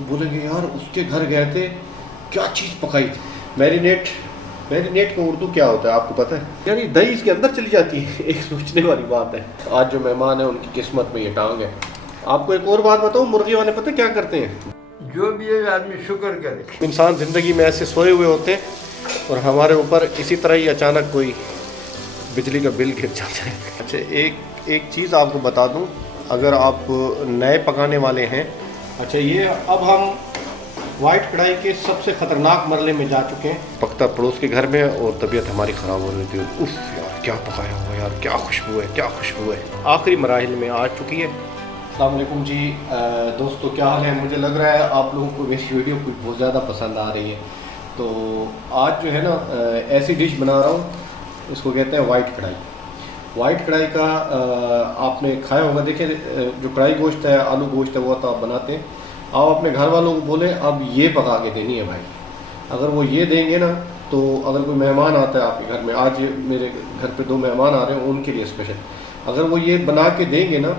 तो बोलेंगे यार उसके घर गए थे, क्या चीज़ पकाई थी। मैरिनेट, मैरिनेट का उर्दू क्या होता है आपको पता है? यानी दही इसके अंदर चली जाती है। एक सोचने वाली बात है। आज जो मेहमान है उनकी किस्मत में ये टांग है। आपको एक और बात बताऊँ, मुर्गी वाले पता क्या करते हैं? जो भी है आदमी शुक्र करे। इंसान ज़िंदगी में ऐसे सोए हुए होते हैं और हमारे ऊपर इसी तरह ही अचानक कोई बिजली का बिल गिर जाता है। अच्छा, एक चीज़ आपको बता दूं, अगर आप नए पकाने वाले हैं। अच्छा, ये अब हम वाइट कढ़ाई के सबसे ख़तरनाक मरले में जा चुके हैं। पकता पड़ोस के घर में और तबीयत हमारी ख़राब हो रही थी। उफ यार, क्या पकाया हुआ यार, क्या खुशबू है, क्या खुशबू है। आखिरी मराहिल में आ चुकी है। अस्सलाम वालेकुम जी दोस्तों, क्या हाल है? मुझे लग रहा है आप लोगों को मेरी वीडियो कुछ बहुत ज़्यादा पसंद आ रही है। तो आज जो है ना ऐसी डिश बना रहा हूँ, इसको कहते हैं वाइट कढ़ाई। वाइट कढ़ाई का आपने खाया होगा। देखिए, जो कढ़ाई गोश्त है, आलू गोश्त है, वो तो आप बनाते हैं। आप अपने घर वालों को बोले अब ये पका के देनी है भाई। अगर वो ये देंगे ना, तो अगर कोई मेहमान आता है आपके घर में, आज मेरे घर पे 2 मेहमान आ रहे हैं, उनके लिए स्पेशल, अगर वो ये बना के देंगे ना,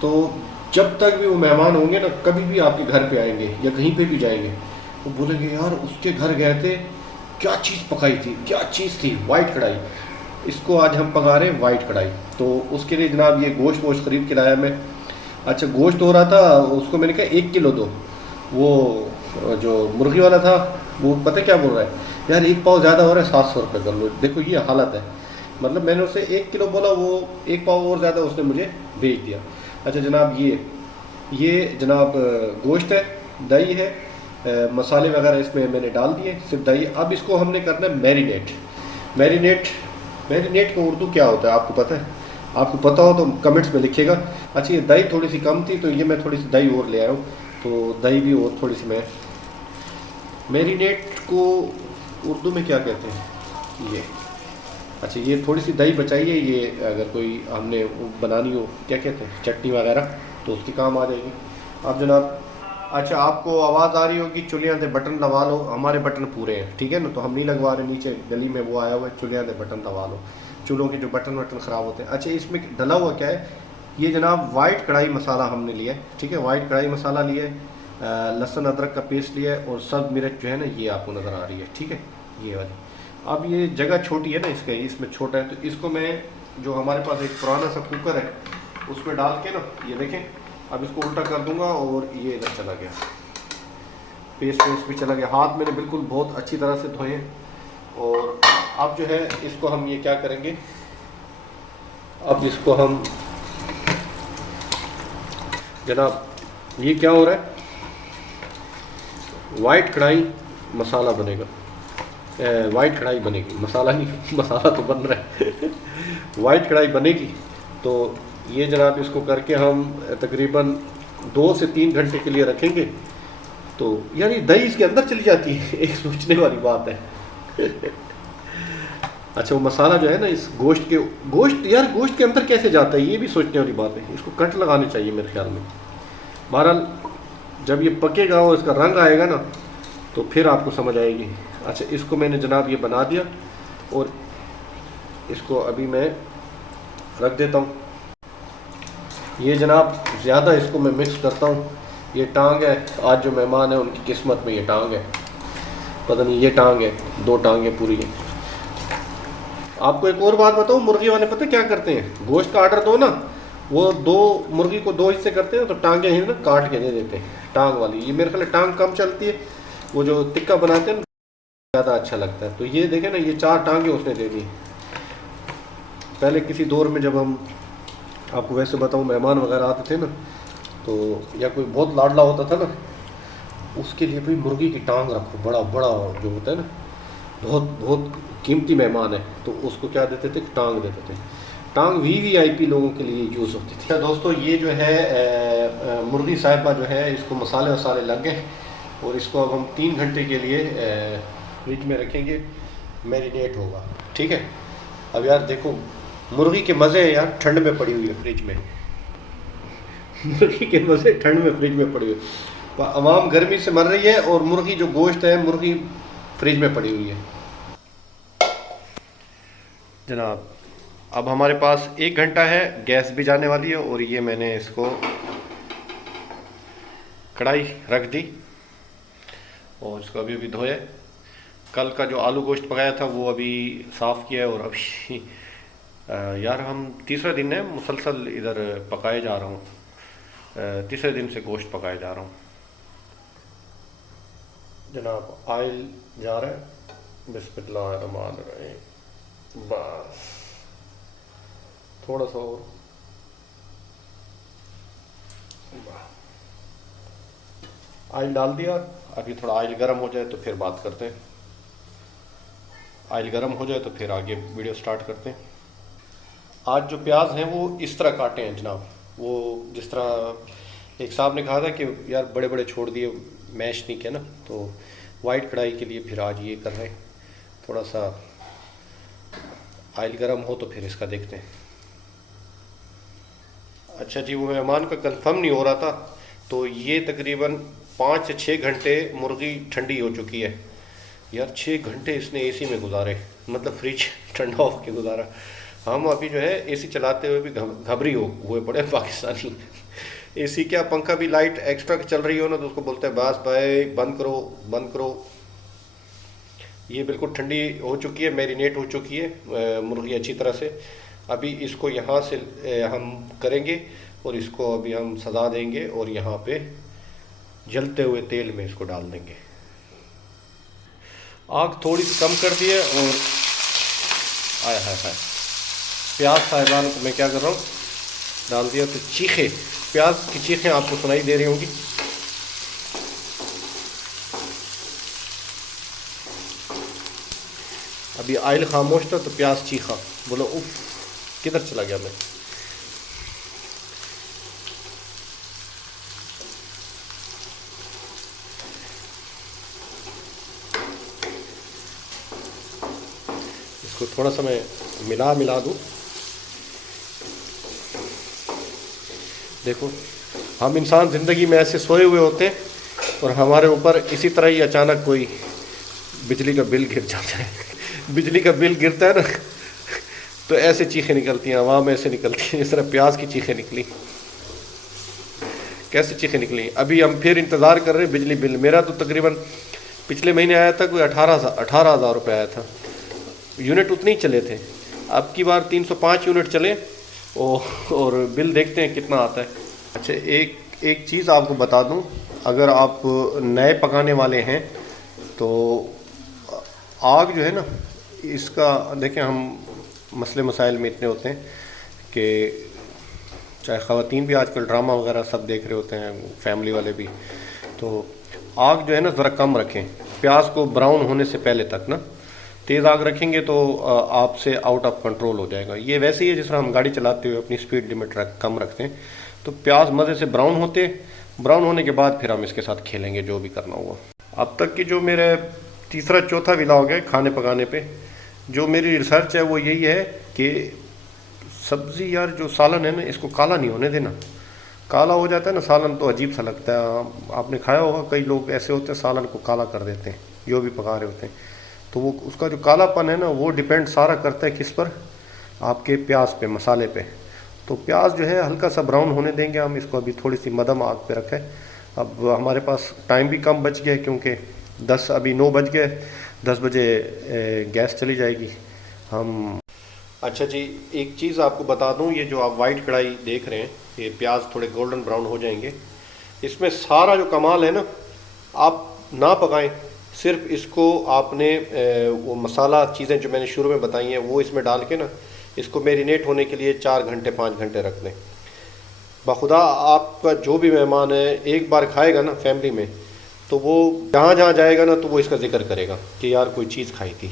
तो जब तक भी वो मेहमान होंगे ना, कभी भी आपके घर पे आएंगे या कहीं पे भी जाएंगे, वो बोलेंगे यार उसके घर गए थे, क्या चीज़ पकाई थी, क्या चीज़ थी, वाइट कढ़ाई। इसको आज हम पका रहे हैं वाइट कढ़ाई। तो उसके लिए जनाब ये गोश्त वोश्त खरीद के लाया मैं। अच्छा, गोश्त हो रहा था, उसको मैंने कहा 1 किलो दो। वो जो मुर्गी वाला था वो पता क्या बोल रहा है, यार 1 पाव ज़्यादा हो रहा है, 700 रुपये कर लो। देखो ये हालत है। मतलब मैंने उससे 1 किलो बोला, वो 1 पाव और ज़्यादा उसने मुझे भेज दिया। अच्छा जनाब, ये जनाब गोश्त है, दही है, मसाले वगैरह इसमें मैंने डाल दिए, सिर्फ दही। अब इसको हमने करना है मैरिनेट। मैरिनेट मैरिनेट का उर्दू क्या होता है आपको पता है? आपको पता हो तो कमेंट्स में लिखिएगा। अच्छा, ये दही थोड़ी सी कम थी, तो ये मैं थोड़ी सी दही और ले आया हूँ। तो दही भी और थोड़ी सी मैं, मैरिनेट को उर्दू में क्या कहते हैं ये? अच्छा, ये थोड़ी सी दही बचाइए, ये अगर कोई हमने बनानी हो, क्या कहते हैं, चटनी वगैरह, तो उसकी काम आ जाएगी। अब जनाब, अच्छा आपको आवाज़ आ रही होगी चुलियाँ दे बटन दबा लो। हमारे बटन पूरे हैं, ठीक है ना, तो हम नहीं लगवा रहे। नीचे गली में वो आया हुआ है, चुलियाँ दे बटन दबा लो। चूल्हों के जो बटन वटन ख़राब होते हैं। अच्छा, इसमें डला हुआ क्या है? ये जनाब वाइट कढ़ाई मसाला हमने लिया है, ठीक है, वाइट कढ़ाई मसाला लिया है, लहसुन अदरक का पेस्ट लिया है, और सब मिर्च जो है ना, ये आपको नज़र आ रही है, ठीक है, ये वाली। अब ये जगह छोटी है ना इसके, इसमें छोटा है, तो इसको मैं, जो हमारे पास एक पुराना सा कुकर है, उसमें डाल के ना, ये देखें, अब इसको उल्टा कर दूंगा और ये इधर चला गया, पेस्ट भी चला गया। हाथ मैंने बिल्कुल बहुत अच्छी तरह से धोए। और अब जो है इसको हम ये क्या करेंगे, अब इसको हम जनाब, ये क्या हो रहा है, वाइट कढ़ाई मसाला बनेगा, वाइट कढ़ाई बनेगी, मसाला नहीं, मसाला तो बन रहा है। वाइट कढ़ाई बनेगी। तो ये जनाब इसको करके हम तकरीबन 2 से 3 घंटे के लिए रखेंगे। तो यार ये दही इसके अंदर चली जाती है। एक सोचने वाली बात है। अच्छा, वो मसाला जो है ना इस गोश्त के अंदर कैसे जाता है, ये भी सोचने वाली बात है। इसको कट लगाने चाहिए मेरे ख्याल में। बहरहाल जब ये पकेगा और इसका रंग आएगा ना, तो फिर आपको समझ आएगी। अच्छा, इसको मैंने जनाब ये बना दिया और इसको अभी मैं रख देता हूँ। ये जनाब ज़्यादा इसको मैं मिक्स करता हूँ। ये टांग है, आज जो मेहमान है उनकी किस्मत में ये टांग है, पता नहीं ये टांग है, 2 टांगें पूरी हैं। आपको एक और बात बताऊँ, मुर्गी वाले पता क्या करते हैं, गोश्त का ऑर्डर दो ना, वो 2 मुर्गी को 2 हिस्से करते हैं, तो टांगें ही ना काट के दे देते हैं, टांग वाली। ये मेरे ख्याल टांग कम चलती है, वो जो टिक्का बनाते हैं ना ज़्यादा अच्छा लगता है। तो ये देखें ना, ये 4 टांगें उसने दे दी। पहले किसी दौर में जब हम, आपको वैसे बताऊं, मेहमान वगैरह आते थे ना, तो या कोई बहुत लाडला होता था ना, उसके लिए भाई मुर्गी की टांग रखो, बड़ा बड़ा जो होता है ना, बहुत बहुत कीमती मेहमान है, तो उसको क्या देते थे, टांग देते थे। टांग वीवीआईपी लोगों के लिए यूज़ होती थी। दोस्तों, ये जो है मुर्गी साहिबा जो है, इसको मसाले वसाले लग गए, और इसको अब हम 3 घंटे के लिए फ्रिज में रखेंगे, मैरिनेट होगा, ठीक है। अब यार देखो, मुर्गी के मज़े यार ठंड में पड़ी हुई है फ्रिज में। मुर्गी के मज़े ठंड में फ्रिज में पड़ी हुई है। आवाम गर्मी से मर रही है और मुर्गी जो गोश्त है, मुर्गी फ्रिज में पड़ी हुई है। जनाब, अब हमारे पास 1 घंटा है, गैस भी जाने वाली है, और ये मैंने इसको कढ़ाई रख दी और इसको अभी अभी धोया। कल का जो आलू गोश्त पकाया था वो अभी साफ़ किया है और अभी यार हम तीसरे दिन है मुसलसल इधर पकाए जा रहा हूँ। तीसरे दिन से गोश्त पकाए जा रहा हूँ जनाब। ऑयल जा रहा है, बिस्मिल्लाहिर्रहमानिर्रहीम। बस थोड़ा सा और, ऑयल डाल दिया। अभी थोड़ा ऑयल गर्म हो जाए तो फिर बात करते हैं। ऑयल गर्म हो जाए तो फिर आगे वीडियो स्टार्ट करते हैं। आज जो प्याज हैं वो इस तरह काटे हैं जनाब। वो जिस तरह एक साहब ने कहा था कि यार बड़े बड़े छोड़ दिए, मैश नहीं किया ना, तो वाइट कढ़ाई के लिए फिर आज ये कर रहे हैं। थोड़ा सा ऑयल गर्म हो तो फिर इसका देखते हैं। अच्छा जी, वो मेहमान का कंफर्म नहीं हो रहा था, तो ये तकरीबन 5 से 6 घंटे मुर्गी ठंडी हो चुकी है। यार 6 घंटे इसने एसी में गुजारे, मतलब फ्रिज ठंडा होकर गुजारा। हम अभी जो है एसी चलाते हुए भी घबरी हुए पड़े पाकिस्तानी। एसी क्या, पंखा भी लाइट एक्स्ट्रा चल रही हो ना तो उसको बोलते हैं बस भाई बंद करो बंद करो। ये बिल्कुल ठंडी हो चुकी है, मैरिनेट हो चुकी है मुर्गी अच्छी तरह से। अभी इसको यहाँ से हम करेंगे और इसको अभी हम सजा देंगे और यहाँ पे जलते हुए तेल में इसको डाल देंगे। आग थोड़ी सी कम कर दी है और आया है प्याज साहिबान को मैं क्या कर रहा हूँ डाल दिया। तो चीखे, प्याज की चीखें आपको सुनाई दे रही होंगी। अभी ऑयल खामोश था तो प्याज चीखा, बोलो उफ किधर चला गया मैं। इसको थोड़ा सा मैं मिला दूँ। देखो हम इंसान ज़िंदगी में ऐसे सोए हुए होते हैं और हमारे ऊपर इसी तरह ही अचानक कोई बिजली का बिल गिर जाता है। बिजली का बिल गिरता है ना तो ऐसे चीखें निकलती हैं, आवाम ऐसे निकलती है। इस तरह प्याज की चीखें निकली, कैसे चीखें निकली। अभी हम फिर इंतज़ार कर रहे हैं बिजली बिल। मेरा तो तकरीबन पिछले महीने आया था कोई 18,000 रुपये आया था। यूनिट उतने ही चले थे, अब की बार 305 यूनिट चले और बिल देखते हैं कितना आता है। अच्छा, एक चीज़ आपको बता दूं, अगर आप नए पकाने वाले हैं तो आग जो है ना इसका देखें, हम मसले मसाइल में इतने होते हैं कि चाहे ख़वातीन भी आजकल ड्रामा वगैरह सब देख रहे होते हैं, फैमिली वाले भी, तो आग जो है ना ज़रा कम रखें। प्याज को ब्राउन होने से पहले तक ना तेज़ आग रखेंगे तो आपसे आउट ऑफ कंट्रोल हो जाएगा। ये वैसे ही है जिस तरह हम गाड़ी चलाते हुए अपनी स्पीड लिमिट कम रखते हैं, तो प्याज मज़े से ब्राउन होने के बाद फिर हम इसके साथ खेलेंगे जो भी करना होगा। अब तक की जो मेरा तीसरा चौथा व्लॉग है खाने पकाने पे, जो मेरी रिसर्च है वो यही है कि सब्ज़ी यार जो सालन है ना इसको काला नहीं होने देना। काला हो जाता है ना सालन तो अजीब सा लगता है। आपने खाया होगा, कई लोग ऐसे होते हैं सालन को काला कर देते हैं जो भी पका रहे होते हैं। तो वो उसका जो कालापन है ना वो डिपेंड सारा करता है किस पर, आपके प्याज पे, मसाले पे। तो प्याज जो है हल्का सा ब्राउन होने देंगे हम इसको। अभी थोड़ी सी मध्यम आग पे रखें। अब हमारे पास टाइम भी कम बच गया क्योंकि 9 बज गए, 10 बजे गैस चली जाएगी हम। अच्छा जी, एक चीज़ आपको बता दूं, ये जो आप वाइट कढ़ाई देख रहे हैं ये प्याज थोड़े गोल्डन ब्राउन हो जाएंगे। इसमें सारा जो कमाल है ना, आप ना पकाएं, सिर्फ इसको आपने वो मसाला चीज़ें जो मैंने शुरू में बताई हैं वो इसमें डाल के ना इसको मैरिनेट होने के लिए 4 घंटे 5 घंटे रख दें। बखुदा आपका जो भी मेहमान है एक बार खाएगा ना फैमिली में, तो वो जहाँ जहाँ जाएगा ना तो वो इसका जिक्र करेगा कि यार कोई चीज़ खाई थी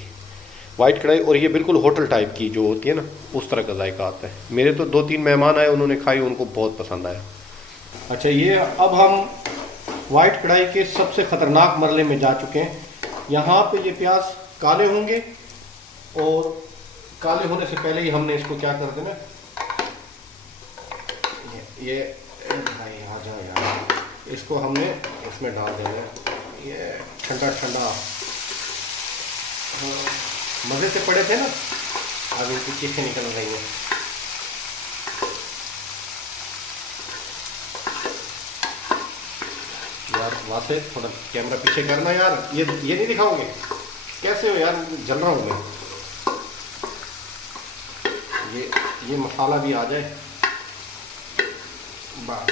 वाइट कढ़ाई। और ये बिल्कुल होटल टाइप की जो होती है ना उस तरह का जायका आता है। मेरे तो 2-3 मेहमान आए, उन्होंने खाई, उनको बहुत पसंद आया। अच्छा, ये अब हम वाइट कढ़ाई के सबसे ख़तरनाक मरले में जा चुके हैं। यहाँ पे ये प्याज काले होंगे और काले होने से पहले ही हमने इसको क्या कर देना, ये भाई आ जाओ यार, इसको हमने इसमें डाल देना। ये ठंडा ठंडा मज़े से पड़े थे ना, अब इनकी चीखें निकल रही हैं। वहाँ से थोड़ा कैमरा पीछे करना यार, ये नहीं दिखाओगे? कैसे हो यार, जल रहा हूँ मैं। ये मसाला भी आ जाए बस।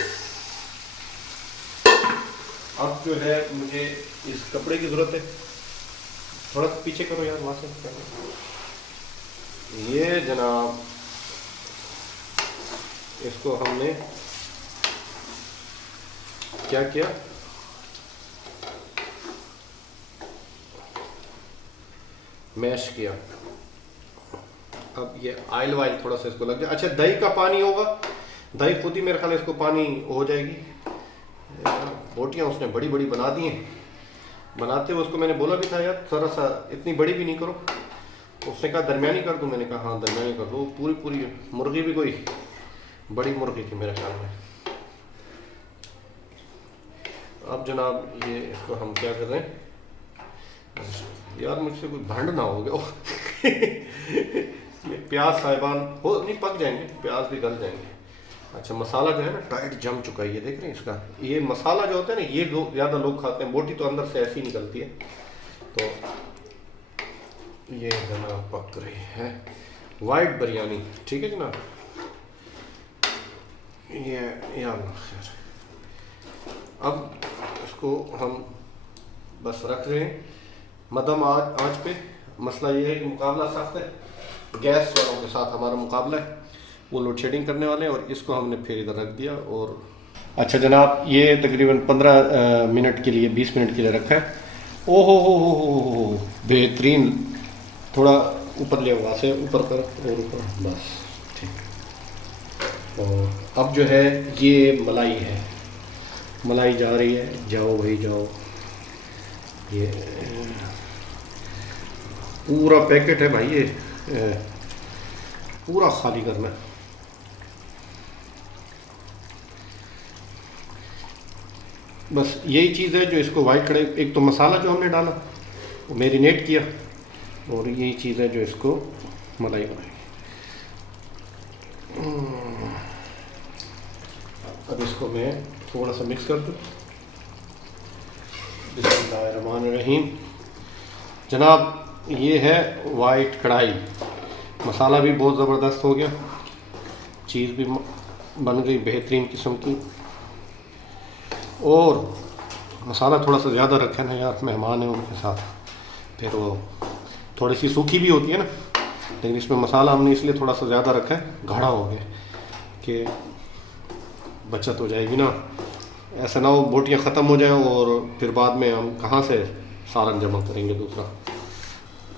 अब जो है मुझे इस कपड़े की ज़रूरत है, थोड़ा पीछे करो यार वहाँ से। ये जनाब इसको हमने क्या किया, मैश किया। अब ये ऑयल वाइल थोड़ा सा इसको लग जाए। अच्छा, दही का पानी होगा, दही खुद ही मेरे ख्याल इसको पानी हो जाएगी। बोटियाँ उसने बड़ी बड़ी बना दी हैं, बनाते हुए उसको मैंने बोला भी था यार थोड़ा सा इतनी बड़ी भी नहीं करो, उसने कहा दरमियानी कर दूँ। मैंने कहा हाँ दरमियानी कर दो। पूरी मुर्गी भी कोई बड़ी मुर्गी थी मेरे ख्याल में। अब जनाब ये इसको हम क्या कर रहे हैं यार, मुझसे कोई भंड ना हो गया। ये प्याज साहिबान हो नहीं, पक जाएंगे, प्याज भी गल जाएंगे। अच्छा, मसाला जो है ना टाइट जम चुका है, ये देख रहे हैं इसका। ये मसाला जो होता है ना, ये ज़्यादा लोग खाते हैं, बोटी तो अंदर से ऐसी निकलती है। तो ये जनाब पक रही है वाइट बिरयानी, ठीक है जनाब। ये यार खैर, अब इसको हम बस रख रहे हैं मध्यम आंच पे। मसला ये है कि मुकाबला सख्त है, गैस वालों के साथ हमारा मुकाबला है, वो लोड शेडिंग करने वाले हैं। और इसको हमने फिर इधर रख दिया। और अच्छा जनाब, ये तकरीबन 15 मिनट के लिए, 20 मिनट के लिए रखा है। ओ हो बेहतरीन। थोड़ा ऊपर ले, वहाँ से ऊपर कर और ऊपर, बस ठीक। और अब जो है ये मलाई है, मलाई जा रही है, जाओ भाई जाओ। ये पूरा पैकेट है भाई, ये पूरा खाली करना है। बस यही चीज़ है जो इसको वाइट कढ़ाई, एक तो मसाला जो हमने डाला वो मैरिनेट किया, और यही चीज़ है जो इसको मलाई बनाएगी। अब इसको मैं थोड़ा सा मिक्स कर दूँ। बिस्मिल्लाहिर्रहमानिर्रहीम। जनाब ये है वाइट कढ़ाई, मसाला भी बहुत ज़बरदस्त हो गया, चीज़ भी बन गई बेहतरीन किस्म की। और मसाला थोड़ा सा ज़्यादा रखे ना यार, मेहमान हैं उनके साथ, फिर वो थोड़ी सी सूखी भी होती है ना, लेकिन इसमें मसाला हमने इसलिए थोड़ा सा ज़्यादा रखा है, गाढ़ा हो गया कि बचत हो जाएगी ना। ऐसा ना हो बोटियाँ ख़त्म हो जाए और फिर बाद में हम कहाँ से सालन जमा करेंगे दूसरा,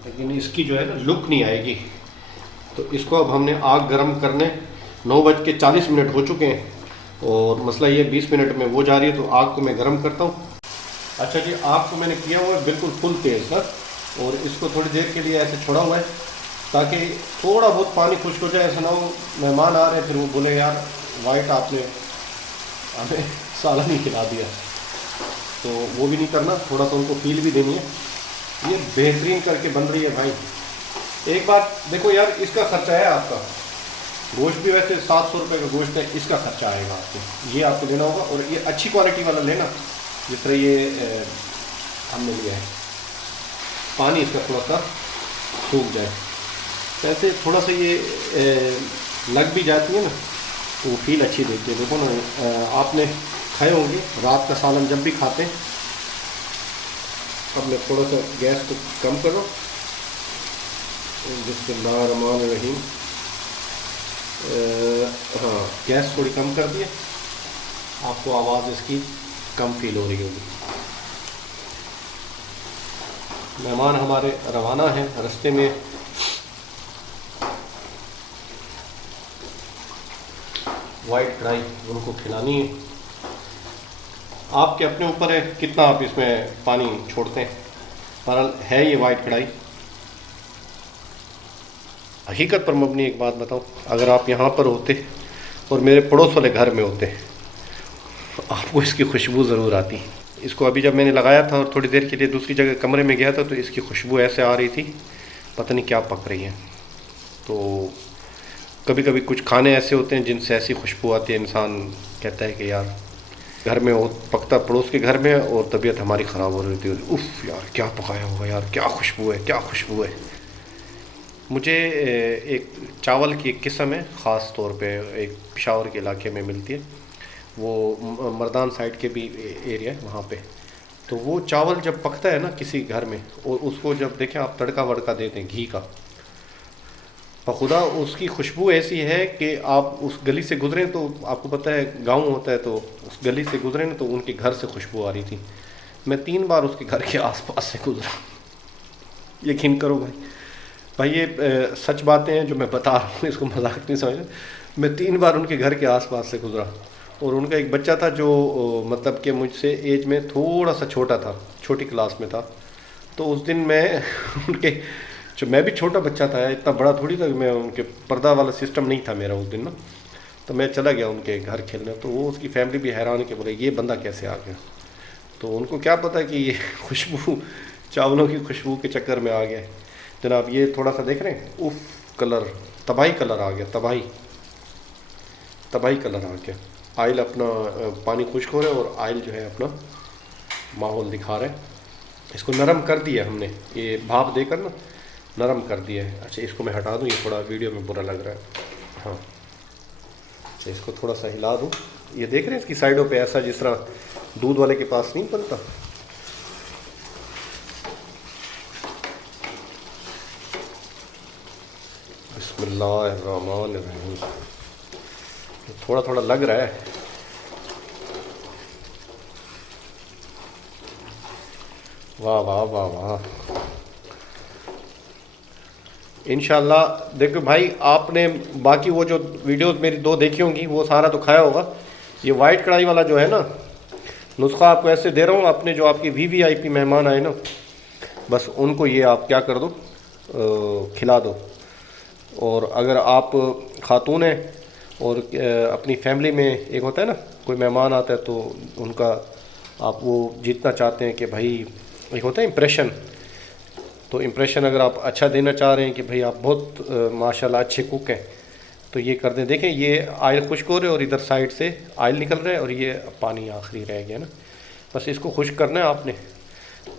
लेकिन इसकी जो है ना लुक नहीं आएगी। तो इसको अब हमने आग गर्म करने 9:40 हो चुके हैं, और मसला ये 20 मिनट में वो जा रही है, तो आग को मैं गर्म करता हूँ। अच्छा जी, आग को मैंने किया हुआ है बिल्कुल फुल तेज़ पर, और इसको थोड़ी देर के लिए ऐसे छोड़ा हुआ है ताकि थोड़ा बहुत पानी खुश्क हो जाए। ऐसा ना हो मेहमान आ रहे हैं फिर वो बोले यार वाइट आपने हमें सालन ही खिला दिया, तो वो भी नहीं करना, थोड़ा सा उनको फील भी देनी है। ये बेहतरीन करके बन रही है भाई। एक बात देखो यार, इसका खर्चा है आपका, गोश्त भी वैसे 700 रुपये का गोश्त है, इसका खर्चा आएगा आपको, ये आपको देना होगा। और ये अच्छी क्वालिटी वाला लेना, जिस तरह ये हमने लिया है, पानी इसका थोड़ा सा सूख जाए, वैसे थोड़ा सा ये लग भी जाती है ना, तो फील अच्छी देती है। देखो ना, आपने खाए होंगे रात का सालन जब भी खाते हैं। अब मैं थोड़ा सा गैस को कम करो, बिस्मिल्लाहिर्रहमानिर्रहीम। हाँ, गैस थोड़ी कम कर दिए, आपको आवाज़ इसकी कम फील हो रही होगी। मेहमान हमारे रवाना हैं, रास्ते में वाइट कढ़ाई उनको खिलानी है। आपके अपने ऊपर है कितना आप इसमें पानी छोड़ते हैं, पर है ये वाइट कढ़ाई। हकीकत पर मबनी एक बात बताऊं, अगर आप यहाँ पर होते और मेरे पड़ोस वाले घर में होते, आपको इसकी खुशबू ज़रूर आती। इसको अभी जब मैंने लगाया था और थोड़ी देर के लिए दूसरी जगह कमरे में गया था, तो इसकी खुशबू ऐसे आ रही थी, पता नहीं क्या पक रही है। तो कभी कभी कुछ खाने ऐसे होते हैं जिनसे ऐसी खुशबू आती है, इंसान कहता है कि यार घर में और पकता पड़ोस के घर में है और तबीयत हमारी ख़राब हो रही थी। उफ़ यार क्या पकाया होगा यार, क्या खुशबू है, क्या खुशबू है। मुझे एक चावल की एक किस्म है, ख़ास तौर पे एक पेशावर के इलाके में मिलती है, वो मर्दान साइड के भी एरिया है वहाँ पे। तो वो चावल जब पकता है ना किसी घर में, और उसको जब देखें आप तड़का वड़का दे दें घी का, खुदा उसकी खुशबू ऐसी है कि आप उस गली से गुजरें तो आपको पता है गांव होता है, तो उस गली से गुजरें ना तो उनके घर से खुशबू आ रही थी। मैं 3 बार उसके घर के आसपास से गुजरा, यकीन करो भाई। भाई ये सच बातें हैं जो मैं बता रहा हूँ, इसको मजाक नहीं समझना। मैं 3 बार उनके घर के आसपास से गुजरा, और उनका एक बच्चा था जो मतलब कि मुझसे एज में थोड़ा सा छोटा था, छोटी क्लास में था। तो उस दिन मैं उनके, जो मैं भी छोटा बच्चा था, इतना बड़ा थोड़ी था, मैं उनके पर्दा वाला सिस्टम नहीं था मेरा उस दिन ना। तो मैं चला गया उनके घर खेलने, तो वो उसकी फैमिली भी हैरान के बोले ये बंदा कैसे आ गया। तो उनको क्या पता कि ये खुशबू, चावलों की खुशबू के चक्कर में आ गया है। जनाब ये थोड़ा सा देख रहे हैं, उफ कलर, तबाही कलर आ गया, तबाही तबाही कलर आ गया। आयल अपना पानी खुश्क हो रहा है और आयल जो है अपना माहौल दिखा रहा है। इसको नरम कर दिया हमने, ये भाप देकर ना नरम कर दिया है। अच्छा इसको मैं हटा दूँ, ये थोड़ा वीडियो में बुरा लग रहा है। हाँ अच्छा इसको थोड़ा सा हिला दूँ। ये देख रहे हैं इसकी साइडों पे ऐसा जिस तरह दूध वाले के पास नहीं बनता। बिस्मिल्लाहिर्रहमानिर्रहीम। थोड़ा थोड़ा लग रहा है। वाह वाह वाह वाह। इंशाल्लाह देखो भाई, आपने बाकी वो जो वीडियोस मेरी 2 देखी होंगी वो सारा तो खाया होगा। ये वाइट कढ़ाई वाला जो है ना नुस्खा आपको ऐसे दे रहा हूँ, अपने जो आपके वीवीआईपी मेहमान आए ना, बस उनको ये आप क्या कर दो, खिला दो। और अगर आप खातून हैं और अपनी फैमिली में एक होता है ना कोई मेहमान आता है, तो उनका आप वो जीतना चाहते हैं कि भाई एक होता है इम्प्रेशन, तो इम्प्रेशन अगर आप अच्छा देना चाह रहे हैं कि भाई आप बहुत माशाल्लाह अच्छे कुक हैं, तो ये कर दें। देखें ये आयल खुश्क हो रहे और इधर साइड से आयल निकल रहा है और ये पानी आखिरी रह गया ना। बस इसको खुश्क करना है आपने।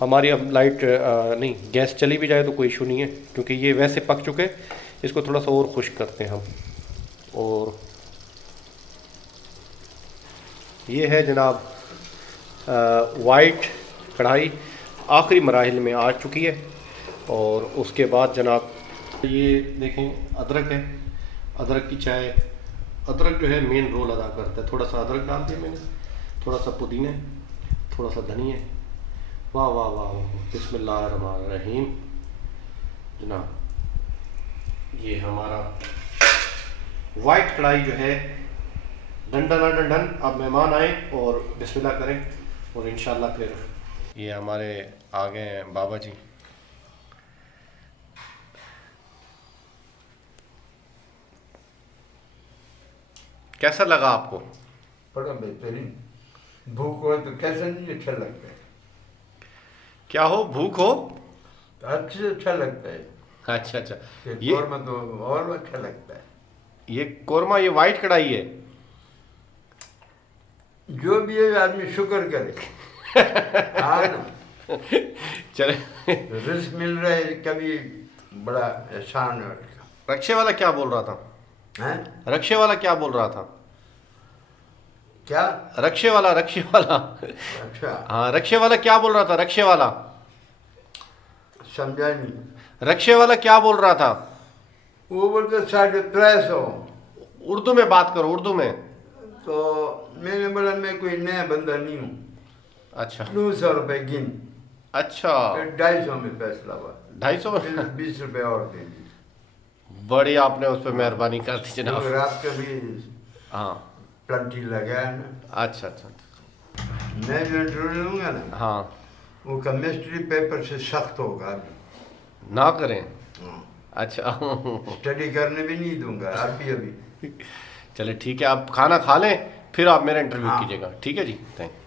हमारी अब लाइट नहीं, गैस चली भी जाए तो कोई इशू नहीं है, क्योंकि ये वैसे पक चुके हैं। इसको थोड़ा सा और खुश्क करते हैं हम। और ये है जनाब वाइट कढ़ाई आखिरी मराहिल में आ चुकी है। और उसके बाद जनाब ये देखें अदरक है, अदरक की चाय। अदरक जो है मेन रोल अदा करता है। थोड़ा सा अदरक डाल दिया मैंने, थोड़ा सा पुदीना, थोड़ा सा धनिया। वाह वाह वाह वाह, बिस्मिल्लाहिर्रहमानिर्रहीम। जनाब ये हमारा वाइट कढ़ाई जो है डंडन डंडन। अब मेहमान आए और बिस्मिल्लाह करें और इंशाल्लाह फिर ये हमारे आ गए हैं बाबा जी। कैसा लगा आपको? बड़ा बेहतरीन। भूख हो तो कैसे नहीं अच्छा लगता है। क्या हो, भूख हो? अच्छे अच्छा लगता है। अच्छा अच्छा, ये कौरमा तो और अच्छा लगता है। ये कौरमा, ये वाइट कढ़ाई है। जो भी है आदमी शुक्र करे। हाँ ना, चले रिस्क मिल रहा है कभी, बड़ा एहसान है उसका। रक्षे वाला क्या बोल रहा था? हैं? रक्षे वाला क्या बोल रहा था? क्या? रक्षे वाला, रक्षे वाला। अच्छा हाँ रक्षे वाला क्या बोल रहा था? रक्षे वाला समझा नहीं। रक्षे वाला क्या बोल रहा था? वो बोलते 350। उर्दू में बात करो, उर्दू में। तो मैंने बोला मैं कोई नया बंदा नहीं हूँ। अच्छा 200 रुपये गिन। अच्छा, फिर 250 में फैसला हुआ। 250 फिर में? 20 रुपये और दे दी। बड़ी आपने उस पर मेहरबानी कर दी जनाब। तो रात का भी हाँ प्लंटी लगा है ना। अच्छा अच्छा। मैं जो इंटरव्यू लूँगा ना, हाँ वो केमिस्ट्री पेपर से सख्त होगा अभी। ना करें। हाँ। अच्छा स्टडी करने भी नहीं दूंगा अभी। चले ठीक है, आप खाना खा लें फिर आप मेरा इंटरव्यू हाँ। कीजिएगा। ठीक है जी, थैंक यू।